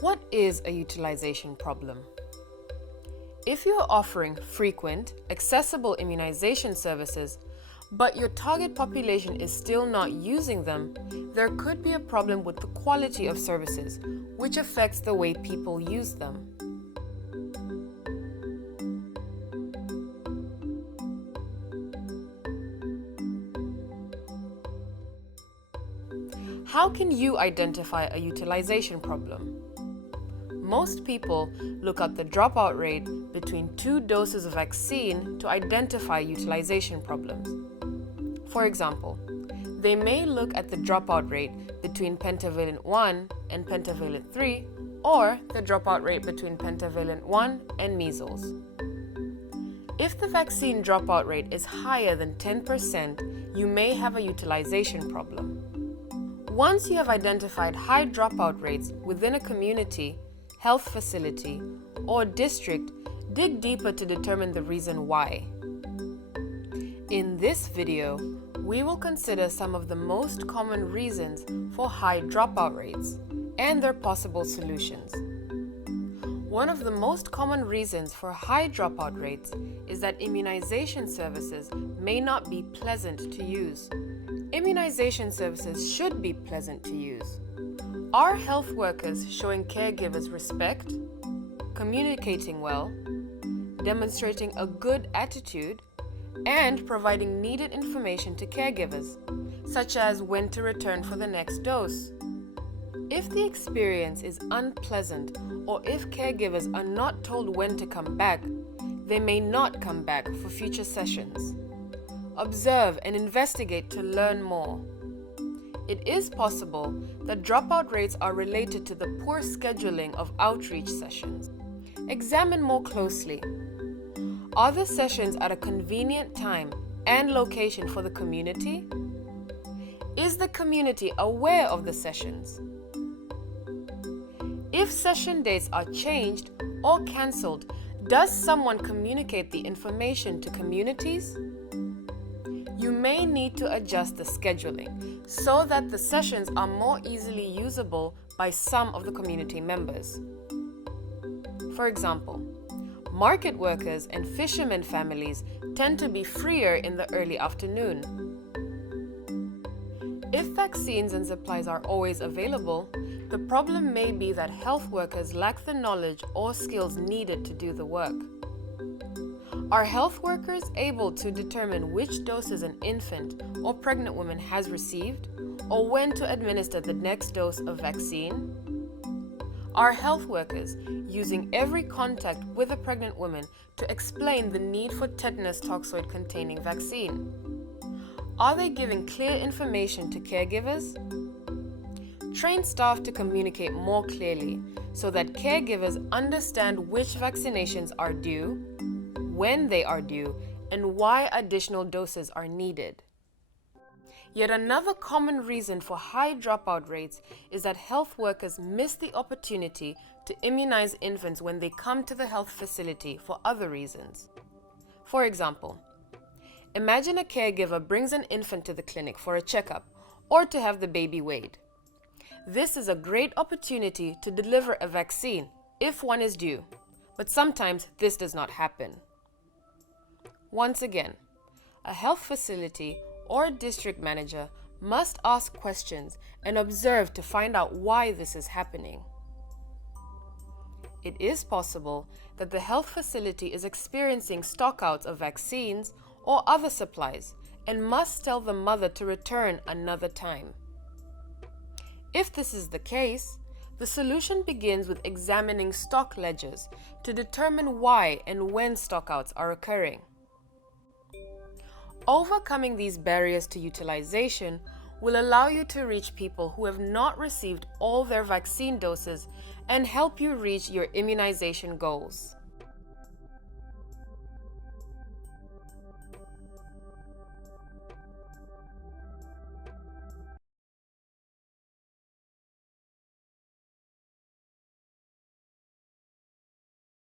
What is a utilization problem? If you are offering frequent, accessible immunization services, but your target population is still not using them, there could be a problem with the quality of services, which affects the way people use them. How can you identify a utilization problem? Most people look at the dropout rate between 2 doses of vaccine to identify utilization problems. For example, they may look at the dropout rate between pentavalent 1 and pentavalent 3, or the dropout rate between pentavalent 1 and measles. If the vaccine dropout rate is higher than 10%, you may have a utilization problem. Once you have identified high dropout rates within a community, health facility, or district, dig deeper to determine the reason why. In this video, we will consider some of the most common reasons for high dropout rates and their possible solutions. One of the most common reasons for high dropout rates is that immunization services may not be pleasant to use. Immunization services should be pleasant to use. Are health workers showing caregivers respect, communicating well, demonstrating a good attitude, and providing needed information to caregivers, such as when to return for the next dose? If the experience is unpleasant, or if caregivers are not told when to come back, they may not come back for future sessions. Observe and investigate to learn more. It is possible that dropout rates are related to the poor scheduling of outreach sessions. Examine more closely. Are the sessions at a convenient time and location for the community? Is the community aware of the sessions? If session dates are changed or cancelled, does someone communicate the information to communities? You may need to adjust the scheduling so that the sessions are more easily usable by some of the community members. For example, market workers and fishermen families tend to be freer in the early afternoon. If vaccines and supplies are always available, the problem may be that health workers lack the knowledge or skills needed to do the work. Are health workers able to determine which doses an infant or pregnant woman has received, or when to administer the next dose of vaccine? Are health workers using every contact with a pregnant woman to explain the need for tetanus toxoid containing vaccine? Are they giving clear information to caregivers? Train staff to communicate more clearly so that caregivers understand which vaccinations are due, when they are due, and why additional doses are needed. Yet another common reason for high dropout rates is that health workers miss the opportunity to immunize infants when they come to the health facility for other reasons. For example, imagine a caregiver brings an infant to the clinic for a checkup or to have the baby weighed. This is a great opportunity to deliver a vaccine if one is due, but sometimes this does not happen. Once again, a health facility or district manager must ask questions and observe to find out why this is happening. It is possible that the health facility is experiencing stockouts of vaccines or other supplies and must tell the mother to return another time. If this is the case, the solution begins with examining stock ledgers to determine why and when stockouts are occurring. Overcoming these barriers to utilization will allow you to reach people who have not received all their vaccine doses and help you reach your immunization goals.